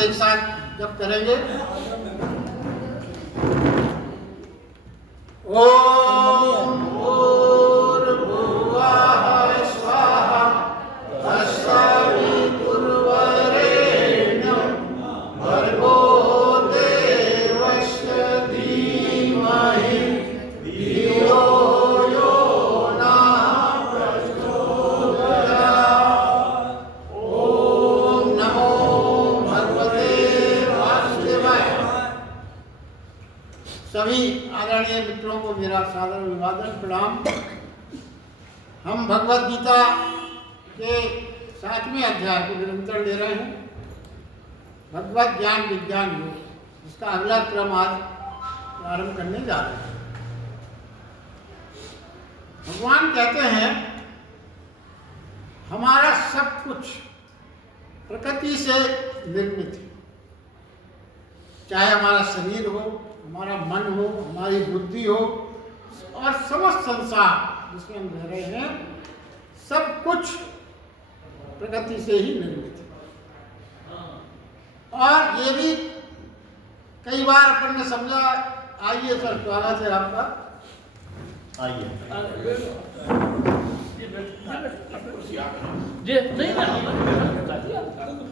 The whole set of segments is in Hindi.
एक साथ जप करेंगे। ओम भूर्भुवः स्वाहा तत्सवितुर्वरेण्यं भर्गो देवस्य धीमहि धियो यो नः प्रचोदयात्। ओम नमो भगवते वासुदेवाय। सभी आदरणीय मित्रों को मेरा सादर अभिवादन प्रणाम। हम भगवद गीता के 7वें अध्याय को निरंतर ले रहे हैं, भगवत ज्ञान विज्ञान योग, जिसका अगला क्रम आज प्रारंभ करने जा रहे हैं। भगवान कहते हैं हमारा सब कुछ प्रकृति से निर्मित है, चाहे हमारा शरीर हो, हमारा मन हो, हमारी बुद्धि हो और समस्त संसार जिसमें हम रह रहे हैं, सब कुछ प्रकृति से ही निर्मित है। और ये भी कई बार अपन ने समझा। आइए सर, स्वागत है आपका। आइए।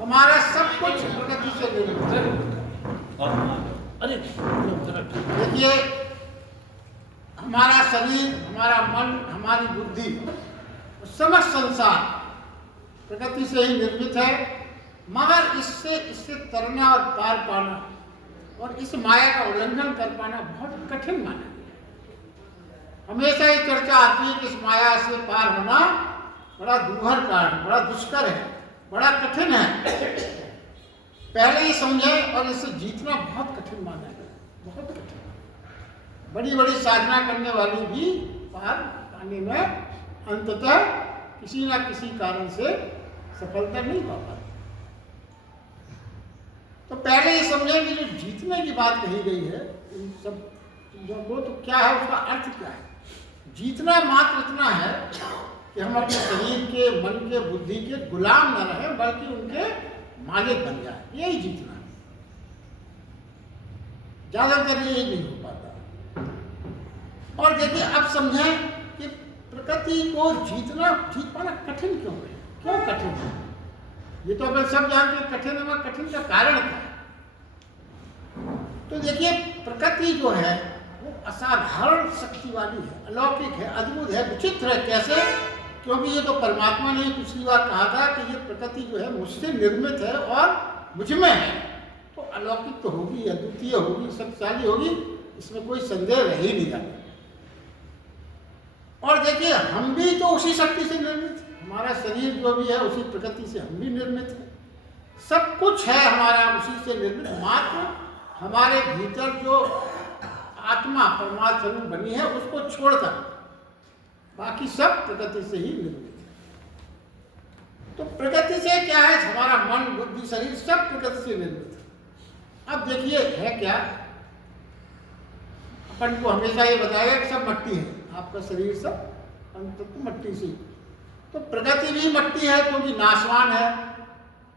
हमारा सब कुछ प्रकृति से निर्मित है। देखिए, हमारा शरीर, हमारा मन, हमारी बुद्धि, समस्त संसार प्रकृति से ही निर्मित है। मगर इससे तरना और पार पाना और इस माया का उल्लंघन कर पाना बहुत कठिन माना गया। हमेशा ये चर्चा आती है कि इस माया से पार होना बड़ा दूभर कार्य, बड़ा दुष्कर है, बड़ा कठिन है। पहले ही समझे और इसे जीतना बहुत कठिन माना गया, बहुत कठिन। बड़ी बड़ी साधना करने वाली भी पार पाने में अंततः किसी न किसी कारण से सफलता नहीं पा पाती। तो पहले ही समझे कि जो जीतने की बात कही गई है इन सब चीजों को, तो क्या है, उसका अर्थ क्या है। जीतना मात्र इतना है कि हम अपने शरीर के, मन के, बुद्धि के गुलाम न रहें, बल्कि उनके मालिक बन जाए। यही जीतना है। ज्यादातर यही नहीं हो पाता। और देखिए, अब समझें कि प्रकृति को जीत पाना कठिन क्यों है, क्यों कठिन है। ये तो अपन सब जानते हैं कठिन है, मगर कठिन का कारण क्या है। तो देखिए, प्रकृति जो है वो असाधारण शक्ति वाली है, अलौकिक है, अद्भुत है, विचित्र है। कैसे? क्योंकि ये तो परमात्मा ने पिछली बार कहा था कि ये प्रकृति जो है मुझसे निर्मित है और मुझ में है, तो अलौकिक तो होगी, अद्वितीय होगी, शक्तिशाली होगी, इसमें कोई संदेह रह ही नहीं जाता। और देखिए, हम भी तो उसी शक्ति से निर्मित है। हमारा शरीर जो भी है उसी प्रकृति से हम भी निर्मित है। सब कुछ है हमारा उसी से निर्मित। मात्र हमारे भीतर जो आत्मा परमात्मा स्वरूप बनी है उसको छोड़कर बाकी सब प्रकृति से ही निर्मित है। तो प्रकृति से क्या है, हमारा मन, बुद्धि, शरीर सब प्रकृति से निर्मित है। अब देखिए, है क्या, अपन को हमेशा ये बताएगा कि सब मट्टी है, आपका शरीर सब अंततः मट्टी से। तो प्रकृति भी मट्टी है क्योंकि नाशवान है,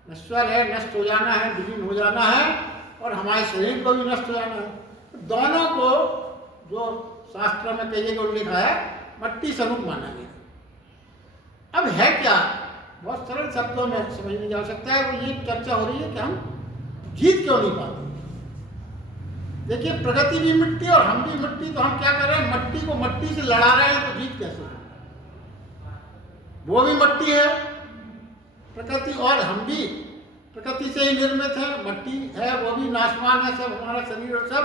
नश्वर है, नष्ट हो जाना है, विलीन हो जाना है, और हमारे शरीर को भी नष्ट हो जाना है। तो दोनों को जो शास्त्र में कई जगह लिखा है मट्टी स्वरूप माना गया। अब है क्या, बहुत सरल शब्दों में समझ में जा सकता है। वो ये चर्चा हो रही है कि हम जीत क्यों नहीं पाते। देखिए, प्रकृति भी मिट्टी और हम भी मिट्टी, तो हम क्या कर रहे हैं, मट्टी को मट्टी से लड़ा रहे हैं, तो जीत कैसे होगी। वो भी मट्टी है प्रकृति, और हम भी प्रकृति से ही निर्मित है, मट्टी है, वो भी नाशवान है, सब हमारा शरीर और सब।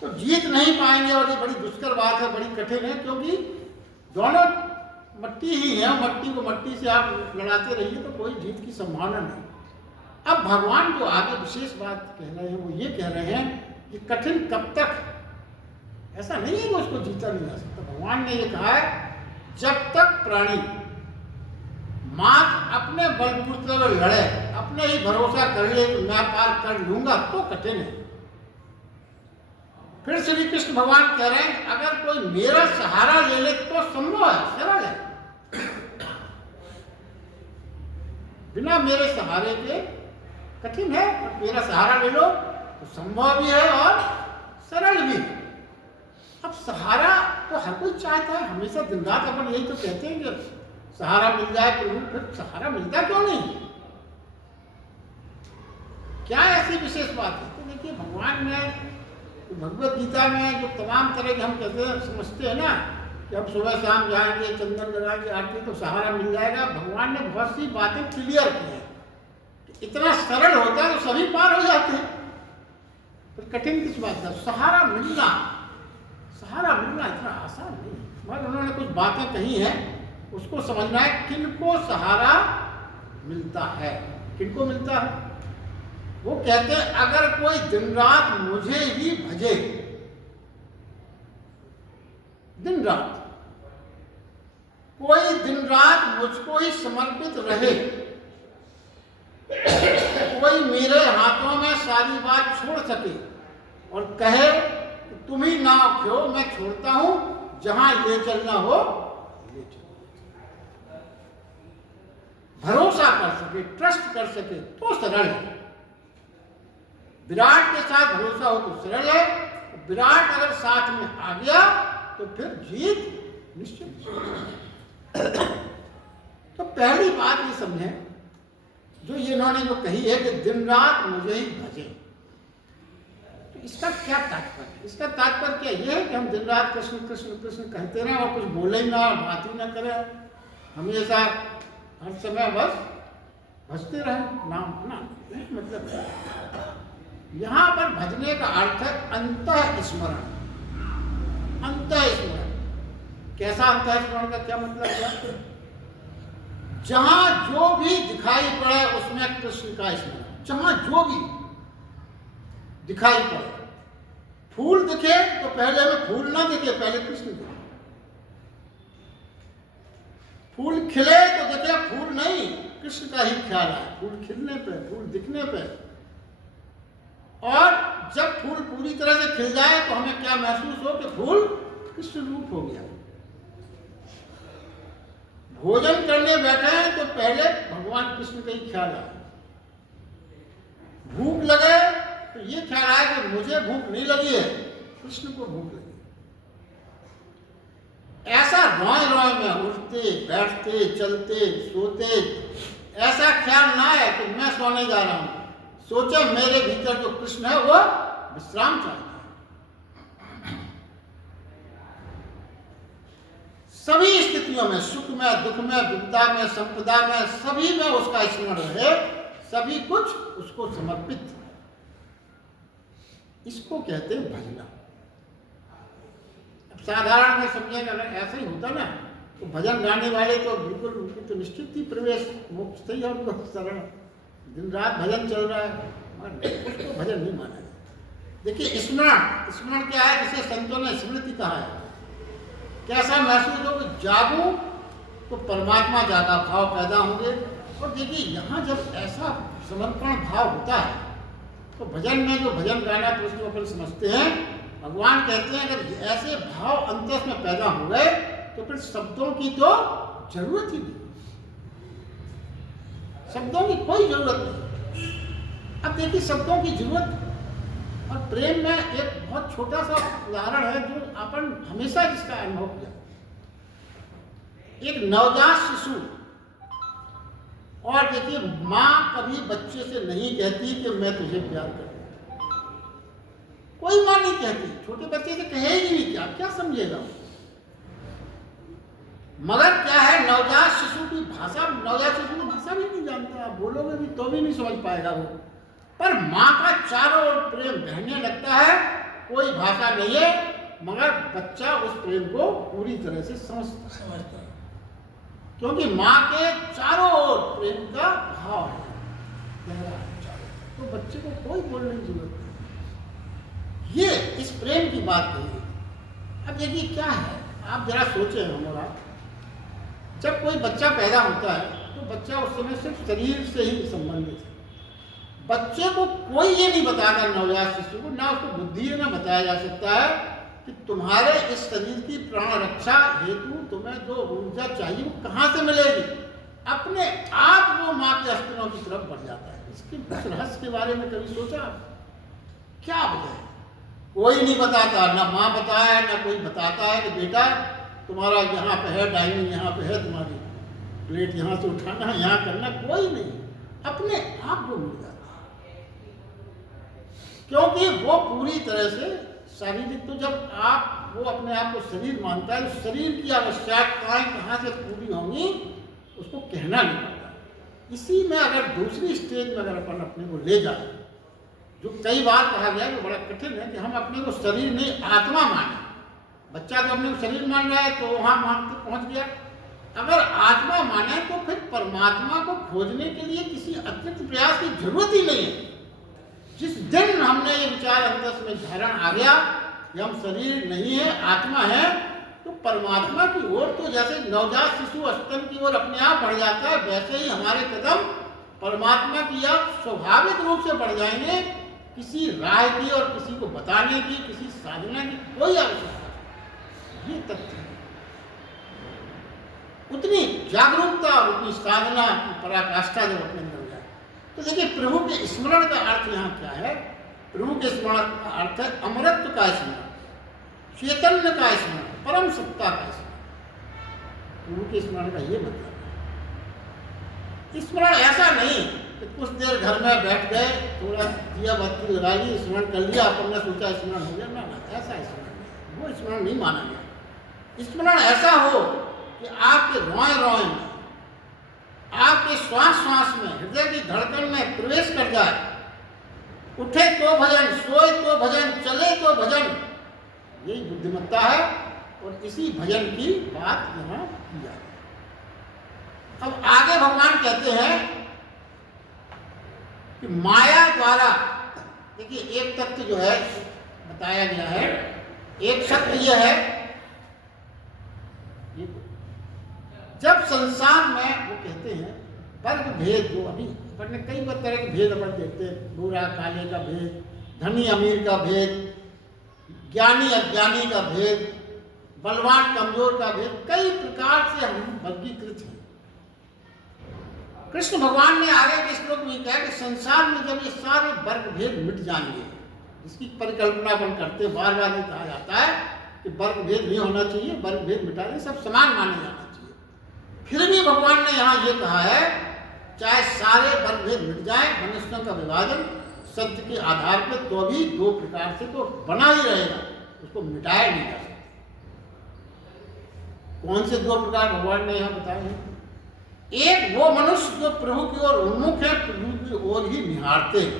तो जीत नहीं पाएंगे, और ये बड़ी दुष्कर बात है, बड़ी कठिन है, क्योंकि दोनों मट्टी ही है। मट्टी को मट्टी से आप लड़ाते रहिए तो कोई जीत की संभावना नहीं। अब भगवान जो आगे विशेष बात कह रहे हैं वो ये कह रहे हैं कि कठिन कब तक। ऐसा नहीं है कि उसको जीता नहीं जा सकता। भगवान ने ये कहा है, जब तक प्राणी मात्र अपने बलबूते पर लड़े, अपने ही भरोसा कर ले कि मैं पार कर लूंगा, तो कठिन है। फिर श्री कृष्ण भगवान कह रहे हैं, अगर कोई मेरा सहारा ले ले तो संभव है, सरल है। बिना मेरे सहारे के कठिन है, और मेरा सहारा ले लो तो संभव भी है और सरल भी। अब सहारा तो हर कोई चाहता है, हमेशा दिन रात अपन यही तो कहते हैं कि सहारा मिल जाए प्रभु, फिर सहारा मिलता क्यों नहीं? क्या ऐसी विशेष बात है? तो देखिए भगवान ने भगवत गीता में जो तमाम तरह के हम कहते हैं समझते हैं ना कि हम सुबह शाम जाएंगे चंदन लगाएंगे आरती तो सहारा मिल जाएगा, भगवान ने बहुत सी बातें क्लियर की हैं कि इतना सरल होता है तो सभी पार हो जाते हैं, फिर कठिन किस बात का? सहारा मिलना इतना आसान नहीं, मगर उन्होंने कुछ बातें कही हैं, उसको समझना है किनको सहारा मिलता है, किनको मिलता है। वो कहते हैं अगर कोई दिन रात मुझे ही भजे, दिन रात कोई दिन रात मुझको ही समर्पित रहे, कोई मेरे हाथों में सारी बात छोड़ सके और कहे कि तुम ही नाव खो, मैं छोड़ता हूं, जहां ले चलना हो ले चलो, भरोसा कर सके, ट्रस्ट कर सके तो सरल है। विराट के साथ भरोसा हो तो सरल है, विराट अगर साथ में आ गया तो फिर जीत निश्चित। तो पहली बात ये समझें जो ये इन्होंने जो कही है कि दिन रात मुझे ही भजे, तो इसका क्या तात्पर्य? इसका तात्पर्य क्या ये है कि हम दिन रात कृष्ण कृष्ण कृष्ण कहते रहें और कुछ बोले ही ना, बात ही ना करें, हमेशा हर समय बस भजते रहें नाम अपना? मतलब है यहां पर भजने का अर्थ है अंतः स्मरण। अंतः स्मरण कैसा? अंतः स्मरण का क्या मतलब है? जहां जो भी दिखाई पड़े उसमें कृष्ण का स्मरण, जहां जो भी दिखाई पड़े, फूल दिखे तो पहले में फूल ना दिखे, पहले कृष्ण दिखे, फूल खिले तो देखे फूल नहीं, कृष्ण का ही ख्याल है, फूल खिलने पे, फूल दिखने पे। और जब फूल पूरी तरह से खिल जाए तो हमें क्या महसूस हो कि फूल कृष्ण रूप हो गया। भोजन करने बैठे हैं तो पहले भगवान कृष्ण का ही ख्याल आए, भूख लगे तो ये ख्याल आए कि मुझे भूख नहीं लगी है, कृष्ण को भूख लगी। ऐसा रोए रोए में उठते बैठते चलते सोते ऐसा ख्याल ना है कि मैं सोने जा रहा हूं, सोचे मेरे भीतर जो कृष्ण है वो विश्राम चाहता है। सभी स्थितियों में, सुख में, दुख में, विपदा में, संपदा में, सभी में उसका स्मरण है, सभी कुछ उसको समर्पित। इसको कहते हैं भजना। अब साधारण में समझेंगे अगर ऐसा ही होता ना तो भजन गाने वाले तो बिल्कुल उनकी तो निश्चित ही प्रवेश मोक्ष ही है, उनको शरण, दिन रात भजन चल रहा है, उसको भजन नहीं माना जाए। देखिए स्मरण, स्मरण क्या है? जिसे संतों ने स्मृति कहा है। कैसा महसूस हो कि जागूं तो परमात्मा जागा भाव पैदा होंगे। और देखिए यहाँ जब ऐसा समर्पण भाव होता है तो भजन में जो भजन गाना तो उसको अपन समझते हैं, भगवान कहते हैं अगर ऐसे भाव अंतस में पैदा हो गए तो फिर शब्दों की तो जरूरत ही नहीं, शब्दों की कोई जरूरत नहीं। अब देखिए शब्दों की जरूरत और प्रेम में एक बहुत छोटा सा उदाहरण है जो अपन हमेशा जिसका अनुभव किया। एक नवजात शिशु, और देखिए माँ कभी बच्चे से नहीं कहती कि मैं तुझे प्यार करती हूं, कोई माँ नहीं कहती, छोटे बच्चे से कहेगी नहीं, क्या क्या समझेगा। मगर क्या है, नवजात शिशु की भाषा, नवजात शिशु की भाषा भी नहीं जानता, आप बोलोगे भी तो भी नहीं समझ पाएगा वो, पर माँ का चारों ओर प्रेम बहने लगता है। कोई भाषा नहीं है मगर बच्चा उस प्रेम को पूरी तरह से समझता है, क्योंकि माँ के चारों ओर प्रेम का भाव है, तो बच्चे को कोई बोलने की जरूरत नहीं। ये इस प्रेम की बात कही। अब देखिए क्या है, आप जरा सोचें हम और आप, जब कोई बच्चा पैदा होता है तो बच्चा उस समय सिर्फ शरीर से ही संबंधित है। बच्चे को कोई ये नहीं बताता, नवजात शिशु को ना उसको बुद्धि में बताया जा सकता है कि तुम्हारे इस शरीर की प्राण रक्षा हेतु तुम्हें जो ऊर्जा चाहिए वो कहाँ से मिलेगी। अपने आप वो माँ के स्तनों की तरफ बढ़ जाता है। इस रहस्य के बारे में कभी सोचा? क्या वजह है? कोई नहीं बताता, ना माँ बताया, ना कोई बताता है कि बेटा तुम्हारा यहाँ पे है डाइनिंग, यहाँ पे है तुम्हारी प्लेट, यहाँ से उठाना, यहाँ करना, कोई नहीं, अपने आप वो मिल जाता है। क्योंकि वो पूरी तरह से शारीरिक, तो जब आप वो अपने आप को शरीर मानता है, तो शरीर की आवश्यकताएं कहाँ से पूरी होंगी उसको कहना नहीं पड़ता। इसी में अगर दूसरी स्टेज में अगर अपन अपने को ले जाए, जो कई बार कहा गया कि बड़ा कठिन है कि हम अपने को शरीर नहीं आत्मा माने। बच्चा तो अपने को शरीर मान रहा है तो वहाँ पहुँच गया। अगर आत्मा माने तो फिर परमात्मा को खोजने के लिए किसी अतिरिक्त प्रयास की जरूरत ही नहीं है। जिस दिन हमने ये विचार अंतस में धारण आ गया कि हम शरीर नहीं है, आत्मा है, तो परमात्मा की ओर तो जैसे नवजात शिशु स्तन की ओर अपने आप बढ़ जाता है, वैसे ही हमारे कदम परमात्मा की ओर स्वाभाविक रूप से बढ़ जाएंगे। किसी राय की और किसी को बताने की, किसी साधना की कोई आवश्यकता नहीं। ये तथ्य है। उतनी जागरूकता और उतनी साधना की पराकाष्ठा जब अपने अंदर हो जाए, तो देखिए प्रभु के स्मरण का अर्थ यहाँ क्या है? प्रभु के स्मरण का अर्थ है अमरत्व का स्मरण, चैतन्य का स्मरण, परम सत्ता का स्मरण। प्रभु के स्मरण का ये मतलब है। स्मरण ऐसा नहीं कि कुछ देर घर में बैठ गए, थोड़ा दिया बत्ती लगा ली, स्मरण कर लिया, अपन ने सोचा स्मरण हो गया, ना, ऐसा स्मरण नहीं, वो स्मरण नहीं माना गया। स्मरण ऐसा हो कि आपके रोए में, आपके श्वास श्वास में, हृदय की धड़कन में प्रवेश कर जाए। उठे तो भजन, सोए तो भजन, चले तो भजन, यही बुद्धिमत्ता है। और इसी भजन की बात यहाँ की जाए। अब आगे भगवान कहते हैं कि माया द्वारा, देखिए एक तत्व जो है बताया गया है, एक सत्य यह है, जब संसार में वो कहते हैं वर्ग भेद, जो अभी अपन ने कई तरह के भेद अपन देखते हैं, बुरा काले का भेद, धनी अमीर का भेद, ज्ञानी अज्ञानी का भेद, बलवान कमजोर का भेद, कई प्रकार से हम वर्गीकृत हैं। कृष्ण भगवान ने आगे के श्लोक में कहा कि संसार में जब ये सारे वर्ग भेद मिट जाएंगे, जिसकी परिकल्पना अपन करते, बार बार ये कहा जाता है कि वर्ग भेद नहीं होना चाहिए, वर्ग भेद मिटा दें, सब समान माने जाना चाहिए। फिर भी भगवान ने यहाँ ये कहा है, चाहे सारे वर्ग भेद मिट जाए, मनुष्यों का विभाजन सत्य के आधार पर, तो भी दो प्रकार से तो बना ही रहेगा, उसको मिटाया नहीं जा सकता। कौन से दो प्रकार भगवान ने यहाँ बताए हैं? एक वो मनुष्य जो प्रभु की ओर उन्मुख है, प्रभु की ओर ही निहारते हैं,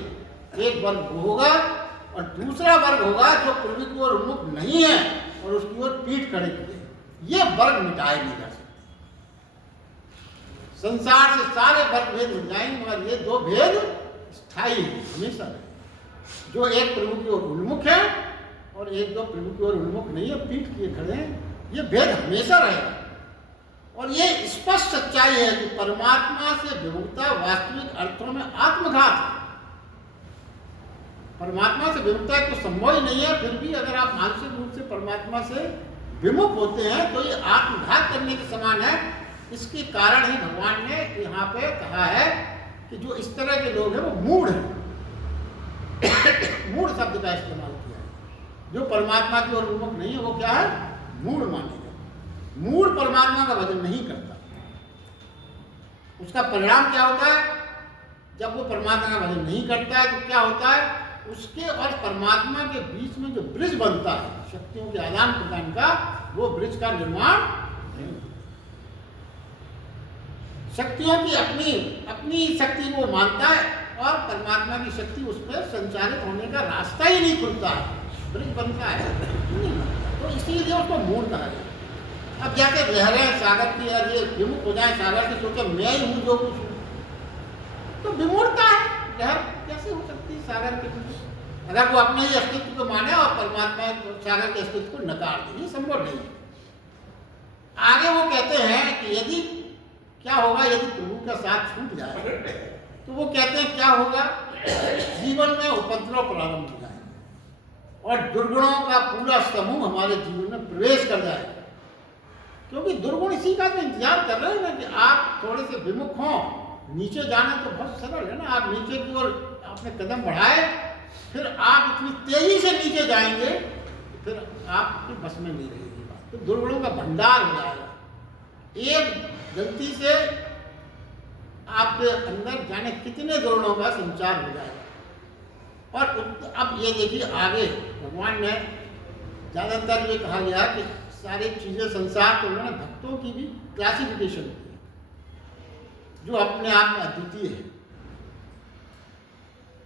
एक वर्ग होगा, और दूसरा वर्ग होगा जो प्रभु की ओर उन्मुख नहीं है और उसकी ओर पीठ खड़े किए। ये वर्ग मिटाए नहीं जा सकते। संसार से सारे वर्ग भेद मिट जाएंगे, मगर ये दो भेद स्थायी है, हमेशा रहे। जो एक प्रभु की ओर उन्मुख है और एक जो प्रभु की ओर उन्मुख नहीं है, पीठ किए खड़े हैं, ये भेद हमेशा रहेगा। और ये स्पष्ट सच्चाई है कि परमात्मा से विमुखता वास्तविक अर्थों में आत्मघात है। परमात्मा से विमुखता तो संभव ही नहीं है, फिर भी अगर आप मानसिक रूप से परमात्मा से विमुख होते हैं तो ये आत्मघात करने के समान है। इसके कारण ही भगवान ने यहाँ पे कहा है कि जो इस तरह के लोग हैं वो मूढ़ हैं। मूढ़ शब्द का इस्तेमाल किया है। जो परमात्मा की ओर उन्मुख नहीं है वो क्या है? मूढ़ मानेगा। मूढ़ परमात्मा का भजन नहीं करता। उसका परिणाम क्या होता है? जब वो परमात्मा का भजन नहीं करता है तो क्या होता है? उसके और परमात्मा के बीच में जो ब्रिज बनता है शक्तियों के आदान प्रदान का, वो ब्रिज का निर्माण नहीं। शक्तियों की अपनी शक्ति को मानता है और परमात्मा की शक्ति उस पर संचालित होने का रास्ता ही नहीं खुलता है, ब्रिज बनता है नहीं बनता। तो इसीलिए उसको मूढ़ कहा जाए। अब जाके लहरें सागर की, यार ये विमुख हो जाए सागर से, सोचे मैं ही हूँ जो कुछ हूँ, तो विमूढ़ता है। लहर कैसे हो सकती है सागर के प्रति? अगर वो अपने ही अस्तित्व को माने और परमात्मा सागर के अस्तित्व को नकार दे, ये संभव नहीं है। आगे वो कहते हैं कि यदि क्या होगा यदि प्रभु का साथ छूट जाए, तो वो कहते हैं क्या होगा? जीवन में उपद्रव प्रारंभ हो जाए और दुर्गुणों का पूरा समूह हमारे जीवन में प्रवेश कर जाए। क्योंकि दुर्गुण इसी का तो इंतजार कर रहे हैं ना कि आप थोड़े से विमुख हों। नीचे जाना तो बहुत सरल है ना, आप नीचे की ओर अपने कदम बढ़ाए, फिर आप इतनी तेजी से नीचे जाएंगे फिर आपके बस में नहीं रहेगी बात, तो दुर्गुणों का भंडार हो जाएगा। एक गलती से आपके अंदर जाने कितने दुर्गुणों का संचार हो जाएगा। और अब ये देखिए आगे भगवान ने ज़्यादातर ये कहा गया कि सारी चीज़ें संसार, तो उन्होंने भक्तों की भी क्लासिफिकेशन की है जो अपने आप में अद्वितीय है।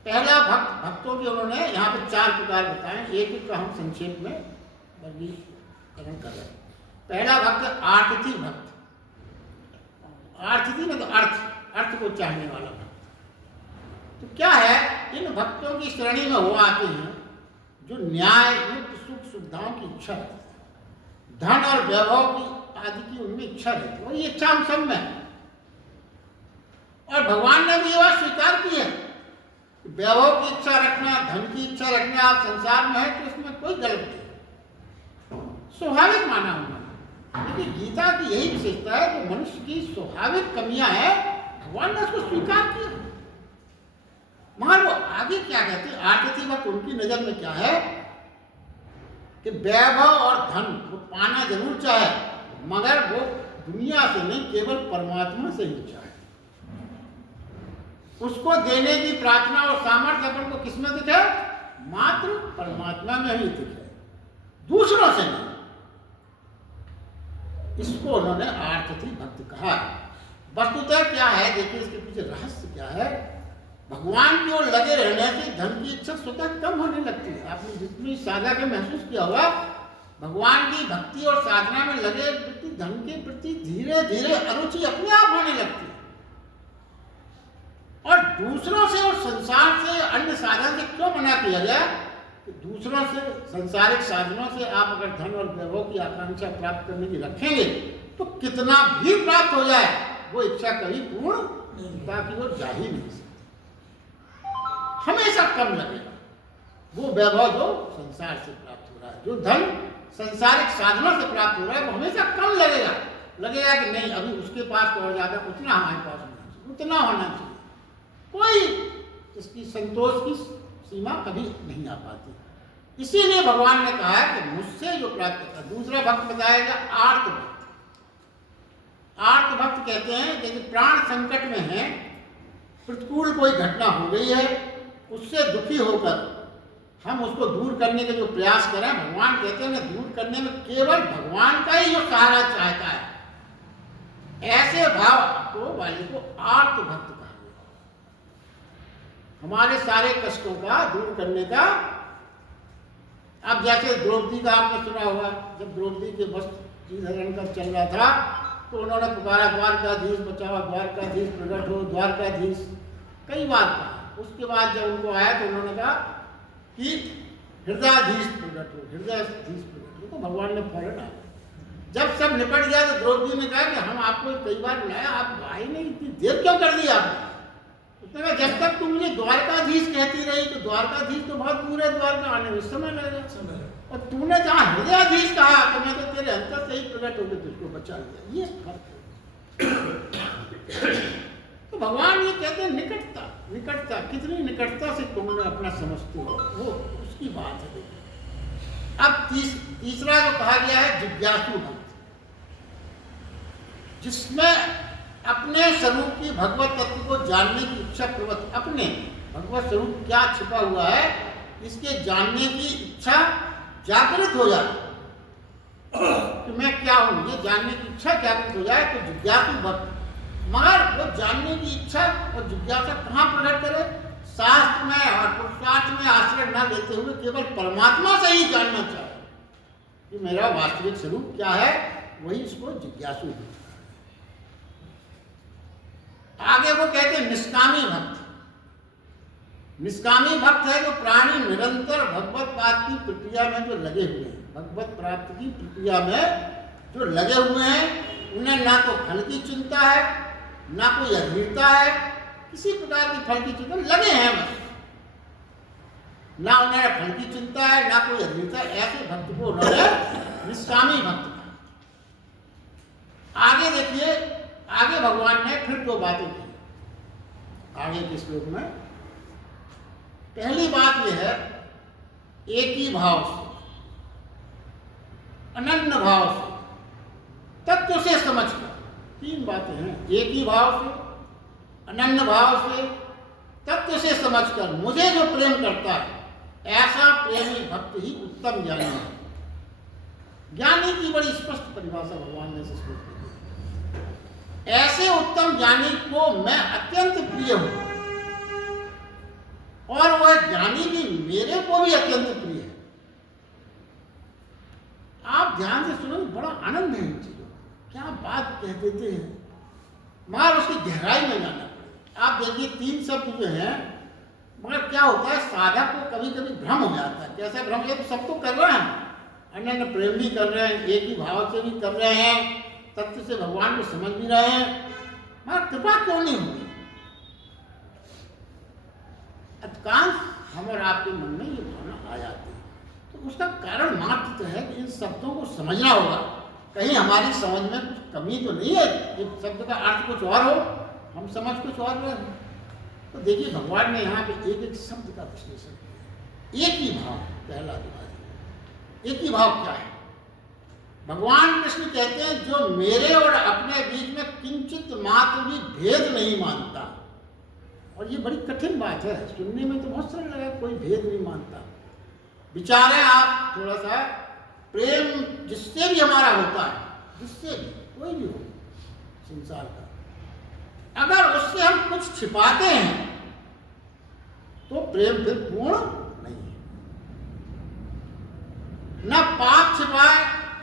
पहला भक्तों के उन्होंने यहाँ पे 4 प्रकार बताए, एक एक का हम संक्षेप में वर्गीकरण कर रहे हैं। पहला भक्त आर्थिक भक्त, आर्थिक में तो अर्थ को चाहने वाला भक्त। तो क्या है, इन भक्तों की श्रेणी में वो आते हैं जो न्याय युक्त सुख सुविधाओं की इच्छा रखते हैं, धन और वैभव की आदि की उनमें इच्छा रहती है, और ये इच्छा हम सब में है। और भगवान ने भी ये बात स्वीकार की है, वैभव की इच्छा रखना, धन की इच्छा रखना आप संसार में है तो इसमें कोई गलत नहीं, स्वाभाविक माना उन्होंने। लेकिन गीता की यही विशेषता है जो मनुष्य की स्वाभाविक कमियां हैं, भगवान ने उसको स्वीकार किया। मगर वो आगे क्या कहते हैं, आर्थिक वक्त उनकी नजर में क्या है कि वैभव और धन वो पाना जरूर चाहे, मगर वो दुनिया से नहीं, केवल परमात्मा से ही चाहे। उसको देने की प्रार्थना और सामर्थ्य अपन को किसमें दिखे, मात्र परमात्मा में ही दिखे, दूसरों से नहीं। इसको उन्होंने आर्थिक भक्त कहा। वस्तुतः क्या है, देखिए इसके पीछे रहस्य क्या है। भगवान की ओर लगे रहने से धन की इच्छा स्वतः कम होने लगती है। आपने जितनी साधना के महसूस किया होगा, भगवान की भक्ति और साधना में लगे व्यक्ति धन के प्रति धीरे धीरे अरुचि अपने आप होने लगती है, और दूसरों से और संसार से, अन्य साधन से क्यों मना किया गया कि दूसरों से, सांसारिक साधनों से आप अगर धन और वैभव की आकांक्षा प्राप्त करने की रखेंगे तो कितना भी प्राप्त हो जाए वो इच्छा कभी पूर्ण ताकि वो जा ही नहीं सकती, हमेशा कम लगेगा। वो वैभव जो संसार से प्राप्त हो रहा है, जो धन संसारिक साधनों से प्राप्त हो रहा है, वो हमेशा कम लगेगा कि नहीं अभी उसके पास तो और ज्यादा, उतना हमारे पास होना चाहिए, उतना होना चाहिए। कोई इसकी संतोष की सीमा कभी नहीं आ पाती। इसीलिए भगवान ने कहा है कि मुझसे जो प्राप्त करता। दूसरा भक्त बताएगा आर्त भक्त। आर्त भक्त कहते हैं जैसे प्राण संकट में है, प्रतिकूल कोई घटना हो गई है, उससे दुखी होकर हम उसको दूर करने के जो प्रयास करें, भगवान कहते हैं दूर करने में केवल भगवान का ही जो सहारा चाहता है, ऐसे भाव को वाले को आर्त भक्त कहा गया। हमारे सारे कष्टों का दूर करने का। अब जैसे द्रौपदी का आपने सुना होगा, जब द्रौपदी के वस्त्र हरण का चल रहा था तो उन्होंने पुकारा द्वारकाधीश बचाओ, द्वारकाधीश प्रकट हो, द्वारकाधीश कई बार कहा। उसके बाद जब उनको आया तो उन्होंने कहा कि हृदयाधीश प्रकट हो, हृदयाधीश प्रकट हो, तो भगवान ने फौरन आया। जब सब निपट गया तो द्रौपदी ने कहा कि हम आपको कई बार बुलाया, आप आए नहीं, इतनी देर क्यों कर दी आपने? उसने कहा जब तक तुम मुझे द्वारकाधीश कहती रही तो द्वारकाधीश तो बहुत दूर है, द्वारका आने में समय लगेगा, और तूने जहाँ हृदयाधीश कहा तो मैं तो तेरे अंतर से ही प्रकट होकर तुझको बचा लिया। ये फर्क है। तो भगवान ये कहते हैं निकटता, निकटता, कितनी निकटता से तुम अपना समझते हो, वो उसकी बात है। देखिए अब तीसरा जो कहा गया है जिज्ञासु भक्त, जिसमें अपने स्वरूप की भगवत तत्व को जानने की इच्छा प्रवृत्ति, अपने भगवत स्वरूप क्या छिपा हुआ है इसके जानने की इच्छा जागृत हो जाए कि मैं क्या हूं, ये जानने की इच्छा जागृत हो जाए तो जिज्ञासु भक्त। मगर वो जानने की इच्छा और जिज्ञासा कहाँ प्रकट करे? शास्त्र में और पुरुषार्थ में आश्रय न लेते हुए केवल परमात्मा से ही जानना चाहे कि मेरा वास्तविक स्वरूप क्या है, वही इसको जिज्ञासु है। आगे वो कहते हैं निष्कामी भक्त। निष्कामी भक्त है जो प्राणी निरंतर भगवत प्राप्ति की प्रक्रिया में जो लगे हुए हैं, भगवत प्राप्ति की प्रक्रिया में जो लगे हुए हैं, उन्हें ना तो फल की चिंता है, ना कोई अधीरता है, किसी प्रकार की फल की चिंता, लगे हैं बस, ना उन्हें फल की चिंता है ना कोई अधीरता। ऐसे भक्त को उन्होंने निष्कामी भक्त कहा। आगे देखिए, आगे भगवान ने फिर दो बातें की आगे के श्लोक में। पहली बात यह है, एक ही भाव से, अनन्य भाव से, तत्व से समझकर। तीन बातें हैं, एक ही भाव से, अनन्य भाव से, तत्व से समझकर मुझे जो प्रेम करता है, ऐसा प्रेमी भक्त ही उत्तम ज्ञानी है। ज्ञानी की बड़ी स्पष्ट परिभाषा भगवान ने श्लोक में दी। ऐसे उत्तम ज्ञानी को मैं अत्यंत प्रिय हूं, और वह ज्ञानी भी मेरे को भी अत्यंत प्रिय है। आप ध्यान से सुनो, बड़ा आनंद है इन चीजों, क्या बात कह देते हैं, मगर उसकी गहराई में जाना पड़ेगा। आप देखिए, तीन शब्द जो हैं, मगर क्या होता है, साधक को कभी कभी भ्रम हो जाता है। कैसा भ्रम? ये तो सब तो कर रहे हैं, अनन्य प्रेम भी कर रहे हैं, एक ही भाव से भी कर रहे हैं, तत्व से भगवान को समझ भी रहे हैं, मगर कृपा क्यों नहीं होगी? अधिकांश हम और आपके मन में ये भावना आ जाती है। तो उसका कारण मात्र तो है कि इन शब्दों को समझना होगा। कहीं हमारी समझ में कुछ कमी तो नहीं है, एक शब्द का अर्थ कुछ और हो, हम समझ कुछ और रहे हैं। तो देखिए, भगवान ने यहाँ पे एक एक शब्द का विश्लेषण किया। एक ही भाव, पहला विभाजन। एक ही भाव क्या है? भगवान कृष्ण कहते हैं, जो मेरे और अपने बीच में किंचित मात्र भी भेद नहीं मानता। और ये बड़ी कठिन बात है, सुनने में तो बहुत सरल लगा, कोई भेद नहीं मानता। विचारें आप थोड़ा सा, प्रेम जिससे भी हमारा होता है, जिससे भी, कोई भी हो संसार का, अगर उससे हम कुछ छिपाते हैं तो प्रेम फिर पूर्ण नहीं है। न पाप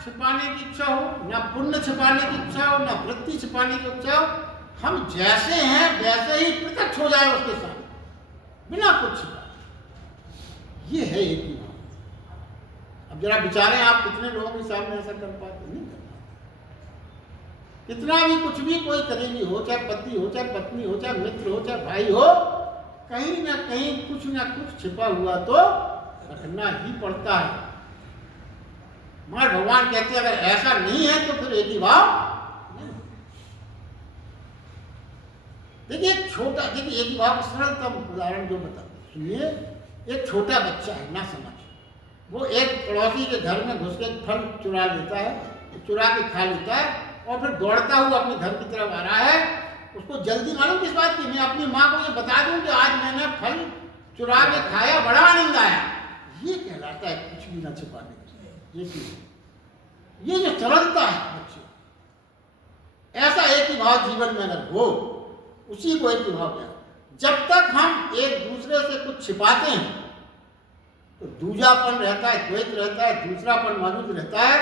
छिपाने की इच्छा हो, न पुण्य छिपाने की इच्छा हो, न वृत्ति छिपाने की इच्छा हो, हम जैसे हैं वैसे ही प्रत्यक्ष हो जाए उसके सामने, बिना कुछ छिपाए। ये है एक ही भाव। अब जरा विचारें, आप कितने लोगों के सामने ऐसा कर पाते? नहीं कर पाते। कितना भी कुछ भी कोई करीबी हो, चाहे पति हो, चाहे पत्नी हो, चाहे मित्र हो, चाहे भाई हो, कहीं ना कहीं कुछ ना कुछ छिपा हुआ तो रखना ही पड़ता है। मगर भगवान कहते हैं, अगर ऐसा नहीं है तो फिर एक ही भाव। देखिए, एक ही भाव का सरलतम उदाहरण जो बताते, सुनिए। एक छोटा बच्चा है, ना समझ, वो एक पड़ोसी के घर में घुस के फल चुरा लेता है, चुरा के खा लेता है, और फिर दौड़ता हुआ अपने घर की तरफ आ रहा है। उसको जल्दी मालूम किस बात की, मैं अपनी माँ को ये बता दूं कि आज मैंने फल चुरा के खाया, बड़ा आनंद आया। ये कहलाता है कुछ भी ना छिपाने की। ये जो सरलता है बच्चे, ऐसा एक ही भाव जीवन में अगर हो, उसी को एक ही भाव क्या। जब तक हम एक दूसरे से कुछ छिपाते हैं तो दूजापन रहता है, द्वैत रहता है, दूसरापन मौजूद रहता है।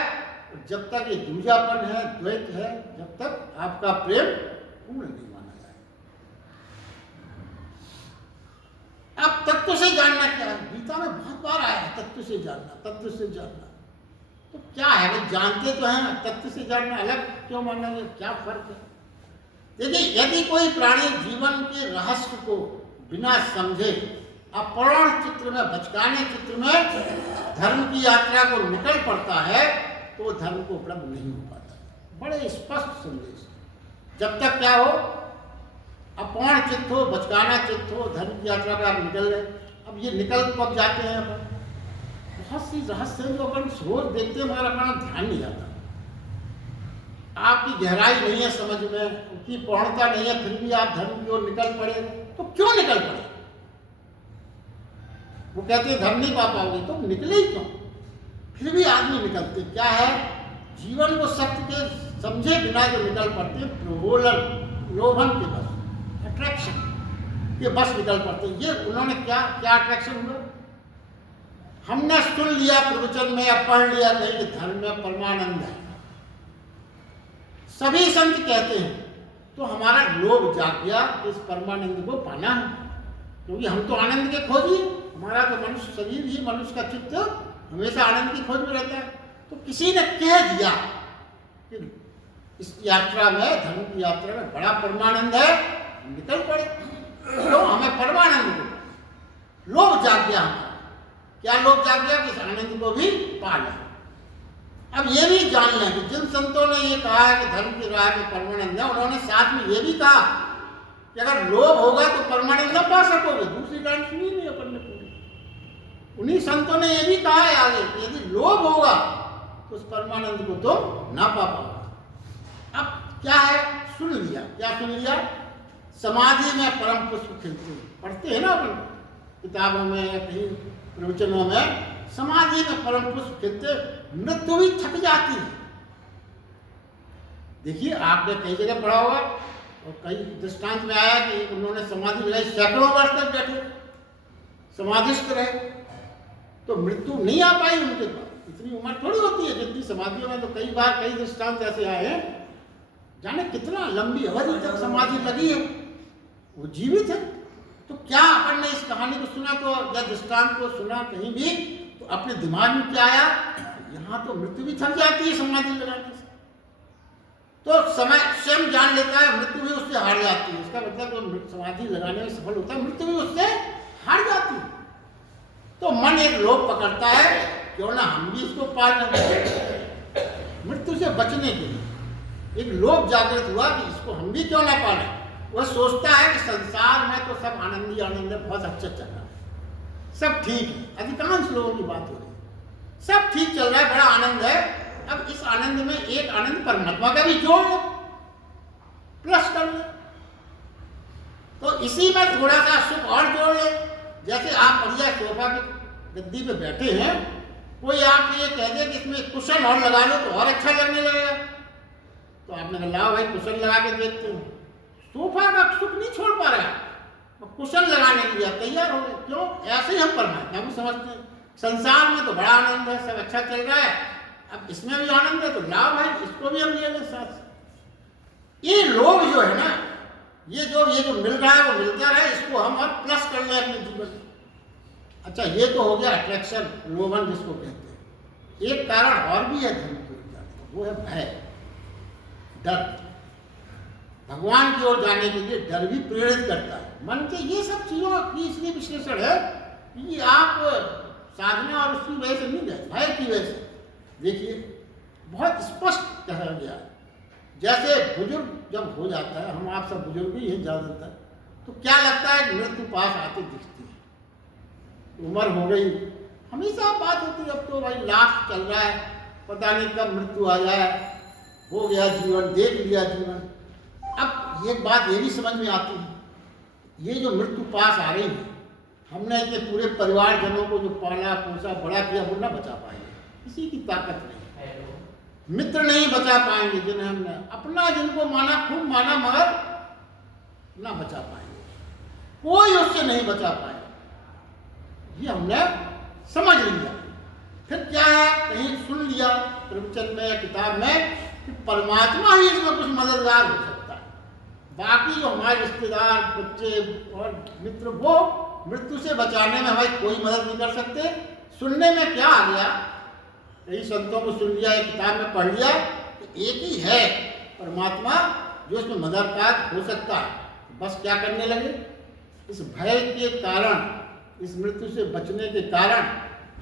और जब तक ये दूजापन है, द्वैत है, जब तक आपका प्रेम पूर्ण नहीं माना जाए। अब तत्व से जानना क्या है? गीता में बहुत बार आया है, तत्व से जानना, तत्व से जानना। तो क्या है, वो जानते तो हैं, तत्व से जानना अलग क्यों मानना है? क्या फर्क है? देखिए, यदि कोई प्राणी जीवन के रहस्य को बिना समझे अपौराण चित्र में, बचकाने चित्र में धर्म की यात्रा को निकल पड़ता है, तो धर्म को उपलब्ध नहीं हो पाता। बड़े स्पष्ट संदेश। जब तक क्या हो, अपौराण चित्त हो, बचकाना चित्त हो, धर्म की यात्रा पे आप निकल गए। अब ये निकल कब जाते हैं? अपन बहुत सी रहस्य है जो अपन रोज देखते हैं, मगर अपना ध्यान नहीं जाता। आपकी गहराई नहीं है समझ में, उसकी पौणता नहीं है, फिर भी आप धर्म की ओर निकल पड़े। तो क्यों निकल पड़े? वो कहते हैं धर्म नहीं पा पाओगे, तो निकले ही क्यों? फिर भी आदमी निकलते क्या है? जीवन को सत्य के समझे बिना जो निकल पड़ते, प्रलोभन, लोभन के बस, अट्रैक्शन के बस निकल पड़ते। ये उन्होंने क्या अट्रैक्शन हुआ? हमने सुन लिया प्रवचन में या पढ़ लिया कहीं कि धर्म में परमानंद है, सभी संत कहते हैं, तो हमारा लोभ जाग गया इस परमानंद को पाना है। क्योंकि हम तो आनंद के खोजी, हमारा तो मनुष्य शरीर ही, मनुष्य का चित्त हमेशा आनंद की खोज में रहता है। तो किसी ने कह दिया कि इस यात्रा में, धर्म की यात्रा में बड़ा परमानंद है, निकल पड़े। तो हमें परमानंद को लोभ जाग गया हमारा। क्या लोभ जाग गया? कि इस आनंद को भी पा लें। अब ये भी जान लें कि जिन संतों ने ये कहा है कि धर्म की राह में परमानंद है, उन्होंने साथ में ये भी कहा कि अगर लोभ होगा तो परमानंद न पा सकोगे। दूसरी लाइन सुनी नहीं अपन ने पूरी। उन्हीं संतों ने ये भी कहा है आगे कि यदि लोभ होगा तो उस परमानंद को तो ना पा पाओगे। अब क्या है, सुन लिया। क्या सुन लिया? समाधि में परम पुष्प खिलते हैं, पढ़ते हैं ना अपन किताबों में या कहीं प्रवचनों में, समाधि में परम पुष्प खिलते, मृत्यु भी थक जाती है। देखिए आपने कई जगह पढ़ा होगा और कई दृष्टांत में आया कि उन्होंने समाधि लगाई, सैकड़ों वर्ष तक बैठे समाधिस्थ रहे, तो मृत्यु नहीं आ पाई उनके पास। इतनी उम्र थोड़ी होती है जितनी समाधियों में। तो कई बार कई दृष्टांत ऐसे आए हैं, जाने कितना लंबी अवधि तक समाधि लगी है, वो जीवित है। तो क्या अपन ने इस कहानी को सुना तो या दृष्टांत को सुना कहीं भी, तो अपने दिमाग में क्या आया, यहाँ तो मृत्यु भी थक जाती है समाधि लगाने से। तो समय स्वयं जान लेता है, मृत्यु भी उससे हार जाती है। इसका मतलब जो समाधि लगाने में सफल होता है, मृत्यु भी उससे हार जाती है। तो मन एक लोभ पकड़ता है, क्यों ना हम भी इसको पाल लें। मृत्यु से बचने के लिए एक लोभ जागृत हुआ कि इसको हम भी क्यों ना पालें। वह सोचता है कि संसार में तो सब आनंद ही आनंद है, बहुत अच्छा चल रहा है, सब ठीक है। अधिकांश लोगों की बात हो रही है, सब ठीक चल रहा है, बड़ा आनंद है। अब इस आनंद में एक आनंद परमात्मा का भी जोड़ लो, प्लस कर ले, तो इसी में थोड़ा सा सुख और जोड़ ले। जैसे आप बढ़िया सोफा की गद्दी पे बैठे हैं, कोई आपको ये कह दे कि इसमें कुशन और लगा लो तो और अच्छा लगने लगेगा, तो आपने कहा लाओ भाई कुशन लगा के देखते हो। सोफा का सुख नहीं छोड़ पा रहा है, तो कुशन लगाने के लिए तैयार हो गए। क्यों? ऐसे ही हम परमात्मा को समझते हैं। संसार में तो बड़ा आनंद है, सब अच्छा चल रहा है, अब इसमें भी आनंद है तो लाओ भाई इसको भी हम ले लें साथ। ये लोभ जो है ना, ये जो मिल रहा है वो मिलता रहे, इसको हम और प्लस कर ले अपने जीवन में। अच्छा, ये तो हो गया अट्रैक्शन, लोभन जिसको कहते हैं। एक कारण और भी है धर्म की ओर जाने का, वो है भय, डर। भगवान की ओर जाने के लिए डर भी प्रेरित करता है मन के। ये सब चीजों की इसलिए विश्लेषण है कि आप साधना और उसकी वजह से नहीं गए, भय की वजह से। देखिए बहुत स्पष्ट कहा गया है। जैसे बुजुर्ग जब हो जाता है, हम आप सब बुजुर्ग ही हैं ज़्यादातर, तो क्या लगता है कि मृत्यु पास आते दिखती है। उम्र हो गई, हमेशा बात होती है अब तो भाई लास्ट चल रहा है, पता नहीं कब मृत्यु आ जाए, हो गया जीवन, देख लिया जीवन। अब ये बात ये भी समझ में आती है, ये जो मृत्यु पास आ रही है, हमने इतने पूरे परिवार जनों को जो पाला पोसा बड़ा किया, वो ना बचा पाएंगे, किसी की ताकत नहीं। मित्र नहीं बचा पाएंगे जिन्हें हमने अपना, जिनको माना खूब माना, मगर ना बचा पाएंगे, कोई उससे नहीं बचा पाएगा। ये हमने समझ लिया। फिर क्या है, कहीं सुन लिया प्रवचन में या किताब में कि परमात्मा ही इसमें कुछ मददगार हो सकता है, बाकी जो हमारे रिश्तेदार बच्चे और मित्र वो मृत्यु से बचाने में हमारी कोई मदद नहीं कर सकते। सुनने में क्या आ गया, कई संतों को सुन लिया, एक किताब में पढ़ लिया कि एक ही है परमात्मा जो इसमें मददगार हो सकता है। बस क्या करने लगे, इस भय के कारण, इस मृत्यु से बचने के कारण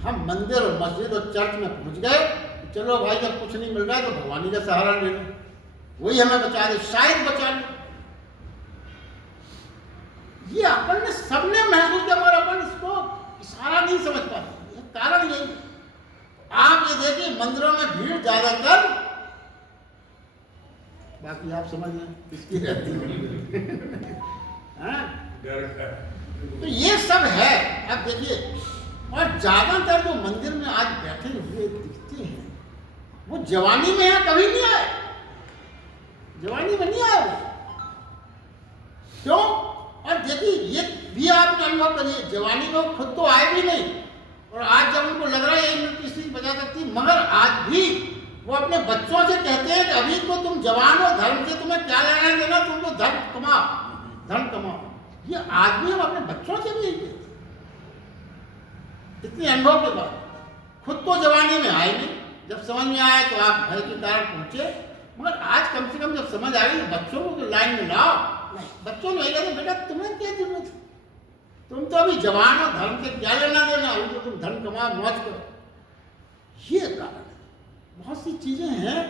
हम मंदिर और मस्जिद और चर्च में पहुंच गए। चलो भाई जब कुछ नहीं मिल रहा है तो भगवानी का सहारा ले लो, वही हमें बचा दे, शायद बचा ले। ये अपन ने सबने महसूस किया, मगर अपन इसको इशारा नहीं समझ पाते। कारण यही, आप ये देखिए मंदिरों में भीड़ ज्यादातर, बाकी आप समझ लें किसकी रहती है। तो ये सब है। अब देखिए, और ज्यादातर जो मंदिर में आज बैठे हुए दिखते हैं वो जवानी में है, कभी नहीं आए, जवानी में नहीं आए वो। क्यों? और देखिए ये भी आपने अनुभव करिए, जवानी में खुद तो आए भी नहीं, और आज जब उनको लग रहा है ये मृत्यु स्थिति बचा सकती, मगर आज भी वो अपने बच्चों से कहते हैं कि अभी तो तुम जवान हो, धर्म से तुम्हें क्या लेना देना, तुमको धन कमाओ, धन कमाओ। ये आज भी हम अपने बच्चों से भी यही कहते हैं। इतने अनुभव के बाद खुद तो जवानी में आए नहीं, जब समझ में आया तो आप भय के कारण पहुंचे, मगर आज कम से कम जब समझ आ गई बच्चों को तो लाइन में लाओ। नहीं, बच्चों में कहते बेटा तुम्हें क्या जरूरत है, तुम तो अभी जवान हो, धर्म से क्या लेना देना, अभी तो तुम धन कमाओ, मौज करो। ये कारण है। बहुत सी चीज़ें हैं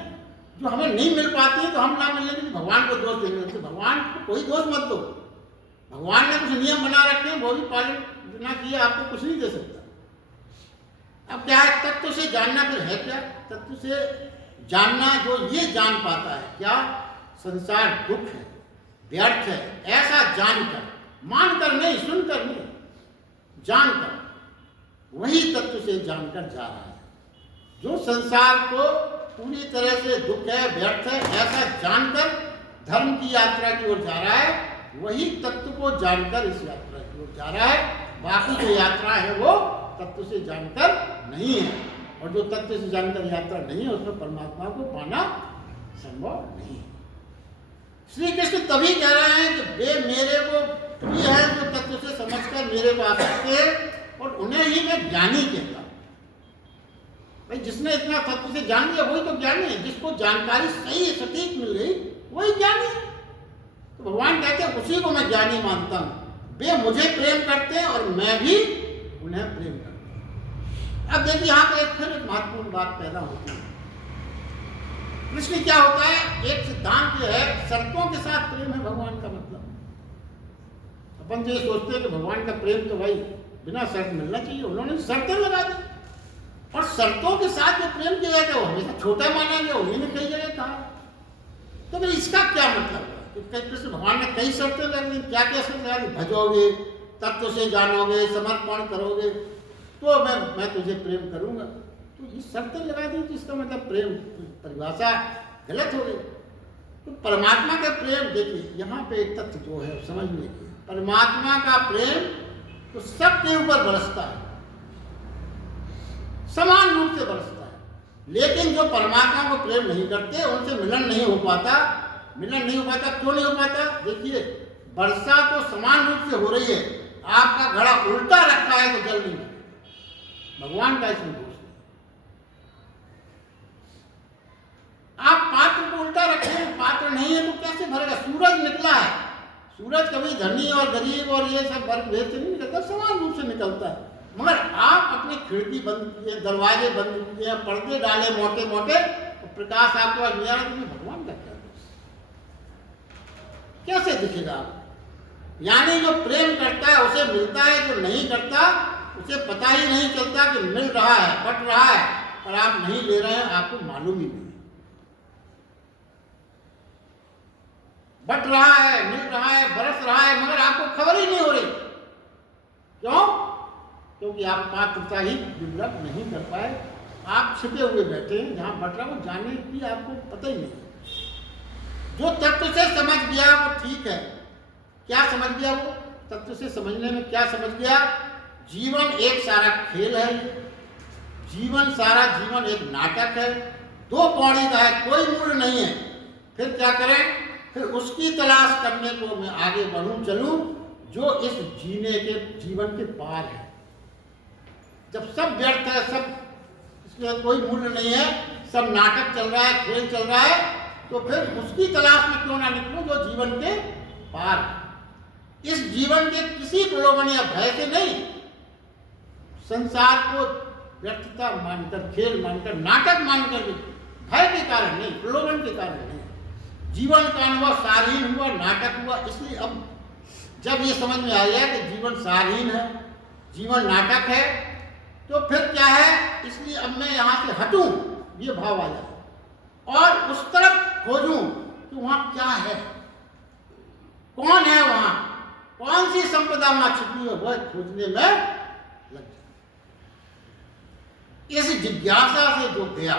जो हमें नहीं मिल पाती हैं, तो हम ना मिलने के लिए भगवान को दोष देने लगते। भगवान को कोई दोष मत दो। भगवान ने कुछ नियम बना रखे हैं, वो भी पालन बिना किए आपको कुछ नहीं दे सकता। अब क्या है, तत्व से जानना फिर है क्या? तत्व से जानना जो ये जान पाता है क्या संसार दुख है, व्यर्थ है, ऐसा जानकर, मानकर नहीं, सुनकर नहीं, जानकर, वही तत्व से जानकर जा रहा है। जो संसार को पूरी तरह से दुख है, व्यर्थ है, ऐसा जानकर धर्म की यात्रा की ओर जा रहा है, वही तत्व को जानकर इस यात्रा की ओर जा रहा है। बाकी जो यात्रा है वो तत्व से जानकर नहीं है, और जो तत्व से जानकर यात्रा नहीं है उसमें परमात्मा को पाना संभव नहीं है। श्री कृष्ण तभी कह रहे हैं कि वे मेरे को प्रिय है जो तत्व से समझकर मेरे पास आते हैं, और उन्हें ही मैं ज्ञानी कहता हूं। भाई जिसने इतना तत्व से जान लिया वही तो ज्ञानी है। जिसको जानकारी सही सटीक मिल गई वही ज्ञानी है। तो भगवान कहते हैं उसी को मैं ज्ञानी मानता हूं। वे मुझे प्रेम करते हैं और मैं भी उन्हें प्रेम करता हूं। अब देखिए यहाँ पे फिर एक महत्वपूर्ण बात पैदा होती है। कृष्ण क्या होता है, एक सिद्धांत यह है, शर्तों के साथ प्रेम है भगवान का मतलब। अपन तो ये सोचते हैं कि भगवान का प्रेम तो भाई बिना शर्त मिलना चाहिए, उन्होंने शर्तें लगा दी, और शर्तों के साथ जो प्रेम किया जाता है वो हमेशा छोटा माना गया, उन्हीं ने कई जगह कहा। तो फिर इसका क्या मतलब है? कृष्ण भगवान ने कई शर्तें लग दी। क्या क्या शर्तें लगा दी? भजोगे, तत्व से जानोगे, समर्पण करोगे तो मैं तुझे प्रेम करूंगा। तो ये शर्तें लगा दी, इसका मतलब प्रेम परिभाषा गलत हो गई। तो परमात्मा का प्रेम देखिए, यहाँ पे एक तथ्य जो है समझने की, परमात्मा का प्रेम तो सबके ऊपर बरसता है, समान रूप से बरसता है। लेकिन जो परमात्मा को प्रेम नहीं करते उनसे मिलन नहीं हो पाता। क्यों नहीं हो पाता? देखिए, वर्षा तो समान रूप से हो रही है, आपका घड़ा उल्टा रखा है तो जल नहीं रहा। भगवान का इसमें दोष नहीं। आप पात्र को उल्टा रखे हैं, पात्र नहीं है तो कैसे भरेगा? सूरज निकला है, सूरज कभी धनी और गरीब और ये सब वर्ग भेद से नहीं निकलता, समान रूप से निकलता है। मगर आप अपनी खिड़की बंद किए, दरवाजे बंद किए, पर्दे डाले मोटे मोटे, तो प्रकाश आपके पास नहीं आ रहा, तो भगवान का क्या दोष? कैसे दिखेगा आप? यानी जो प्रेम करता है उसे मिलता है, जो नहीं करता उसे पता ही नहीं चलता कि मिल रहा है, बट रहा है, पर आप नहीं ले रहे हैं, आपको मालूम ही नहीं। बट रहा है, मिल रहा है, बरस रहा है, मगर आपको खबर ही नहीं हो रही। क्यों? क्योंकि आप पात्रता ही डेवलप नहीं कर पाए। आप छिपे हुए बैठे हैं, जहां बट रहा वो जाने की आपको पता ही नहीं। जो तत्व से समझ गया वो ठीक है। क्या समझ गया? वो तत्व से समझने में क्या समझ गया? जीवन एक सारा खेल है, जीवन सारा जीवन एक नाटक है, दो पौड़ी का है, कोई मूल्य नहीं है। फिर क्या करें? फिर उसकी तलाश करने को मैं आगे बढ़ूं, चलूं, जो इस जीवन के पार है। जब सब व्यर्थ है, सब इसमें कोई मूल्य नहीं है, सब नाटक चल रहा है, खेल चल रहा है, तो फिर उसकी तलाश में क्यों ना निकलूं जो जीवन के पार है। इस जीवन के किसी प्रलोभन या भय से नहीं, संसार को व्यर्थता मानकर, खेल मानकर, नाटक मानकर, भय के कारण नहीं, प्रलोभन के कारण नहीं। जीवन का अनुभव सारहीन हुआ, नाटक हुआ। इसलिए अब जब ये समझ में आ गया कि जीवन सारहीन है, जीवन नाटक है, तो फिर क्या है? इसलिए अब मैं यहाँ से हटूं, ये भाव आ जाए, और उस तरफ खोजूं कि वहां क्या है, कौन है वहां, कौन सी संपदा वहां छिपी है, वह खोजने में लग जाए। इस जिज्ञासा से जो गया,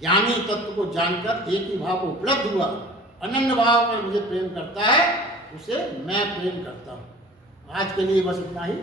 ज्ञानी तत्व को जानकर एक ही भाव को उपलब्ध हुआ, अनन्य भाव में मुझे प्रेम करता है, उसे मैं प्रेम करता हूं। आज के लिए बस इतना ही।